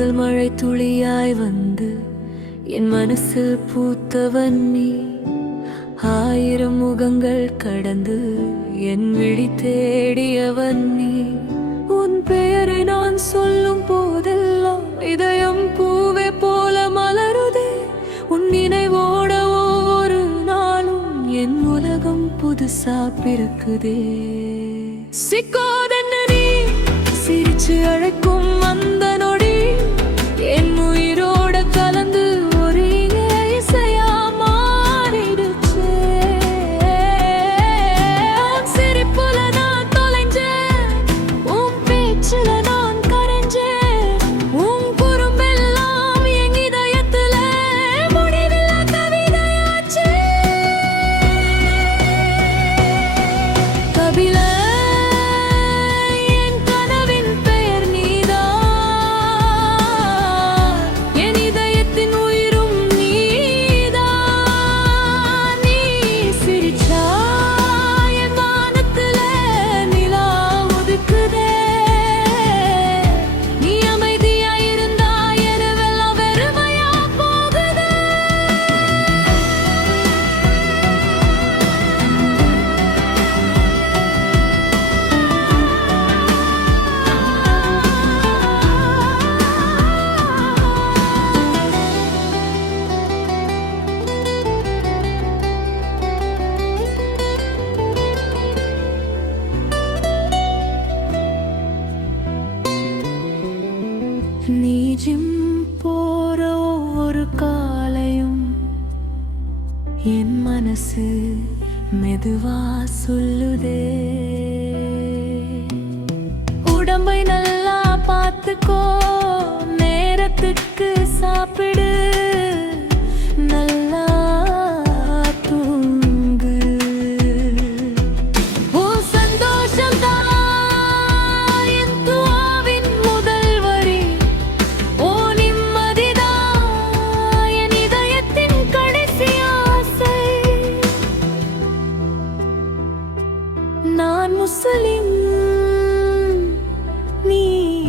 முதல் மழை துளியாய் வந்து என் மனசில் பூத்தவன் நீ. ஆயிரம் முகங்கள் கடந்து என் விழி தேடியவன் நீ. உன் பெயரை நான் சொல்லும் போதெல்லாம் இதயம் பூவே போல மலருதே. உன் நினைவோட ஒவ்வொரு நாளும் என் உலகம் புதுசா பிறக்குதே. சிக்கோதென்ன நீ சிரிச்சு அழைக்கும் அந்த நொடி என் உயிரோட கலந்து ஒரு இசையா மாறிடுச்சு. உன் சிரிப்புல நான் தொலைஞ்சேன், உன் பேச்சுல நான் கரைஞ்சேன். உன் குறும்பெல்லாம் என் இதயத்துல முடிவில்லா கவிதையாச்சு. கபில நீ ஜிம் போற ஒவ்வொரு காலையும் என் மனசு மெதுவா சொல்லுதே. உடம்பை நல்லா பார்த்துக்கோ, நேரத்துக்கு சாப்பிடு, நல்லா தூங்கு. உன் சந்தோஷம் தான் என் துஆவின் முதல் வரி. ஓ நிம்மதிதான் என் இதயத்தின் கடைசி ஆசை. நான் முஸ்லிம், நீ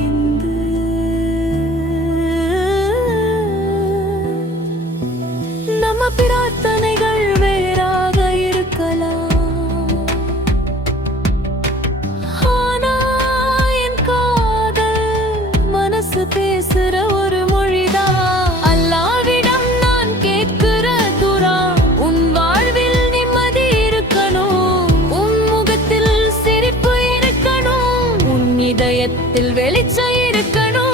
இந்து. நம்ம பிரார்த்தனைகள் வேறாக இருக்கலாம், ஆனா என் காதல் மனசு பேசுற ஒரு மொழிதான். அல்லாஹ்விடம் நான் கேட்கிற துஆ, உன் வாழ்வில் நிம்மதி இருக்கணும், உன் முகத்தில் சிரிப்பு இருக்கணும், உன் இதயத்தில் வெளிச்சம் இருக்கணும்.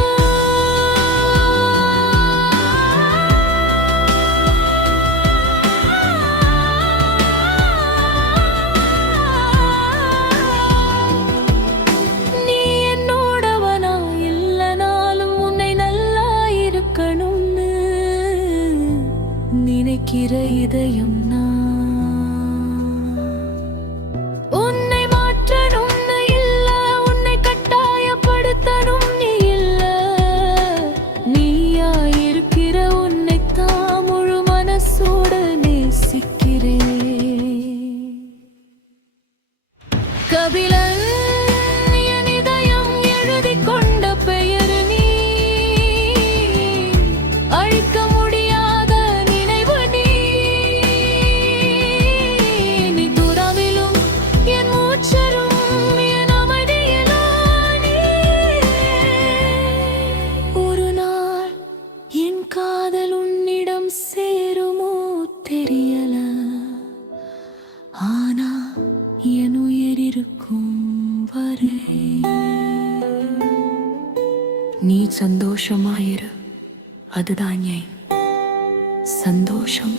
நீ என்னோடவனா இல்லனாலும் உன்னை நல்லா இருக்கணும்னு நினைக்கிற இதயம் நான். உன்னை மாற்றணும்னு இல்ல, உன்னை கட்டாயப்படுத்தணும் நீ இல்ல. நீயா இருக்கிற உன்னைத்தான் முழு மனசோட நேசிக்கிறேன். கபிலன் என் இதயம் எழுதிக் கொண்ட பெயர் நீ. அழிக்க முடியாத நினைவு நீ. நீ துறவிலும் என் மூச்சரும் என் அமைதியிலும் நீ. ஒரு நாள் என் காதல் உன்னிடம் சேருமோ தெரியல, ஆனா என் உயிர் இருக்கும் வரை நீ சந்தோஷமாயிரு, அதுதான் என் சந்தோஷம்.